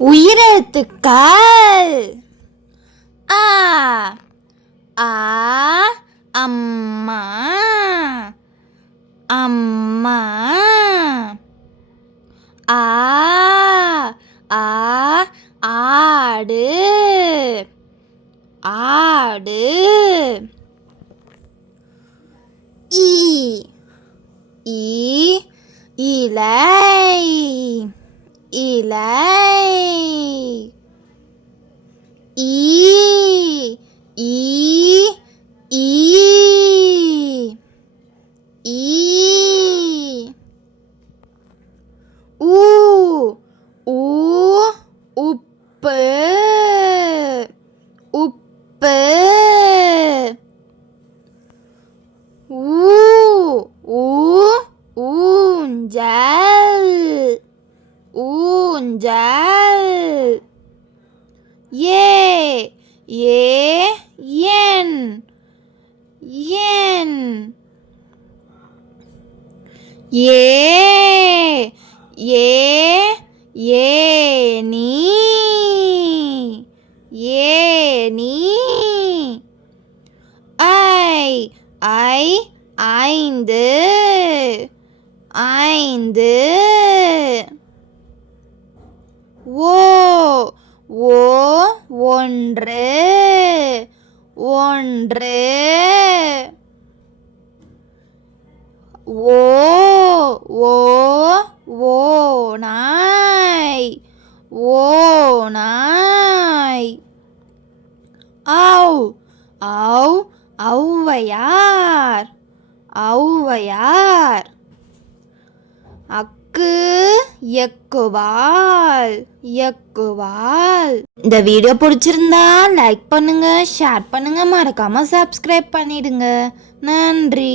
உயிரெழுத்துக்கள் ஆ ஆ அம்மா அம்மா ஆ ஆ ஆடு ஆடு ஈ ஈ இலை இலை ஈ ஈ ஈ ஈ ஊ ஊ உப்பு உப்பு ஊ ஊ ஊஞ்சல் ஊஞ்சல் ஏ ஏ என் என் ஏ ஏ ஏனி ஏனி ஐ ஐ ஐந்து ஐந்து ஓ ஓ ஒன்று ஒன்று ஓ ஓ ஓநாய் ஓநாய் ஔ ஔ ஔவையார் ஔவையார் அக்கு எக்குவால் எக்குவால். இந்த வீடியோ பிடிச்சிருந்தா லைக் பண்ணுங்க, ஷேர் பண்ணுங்க, மறக்காம சப்ஸ்கிரைப் பண்ணிடுங்க. நன்றி.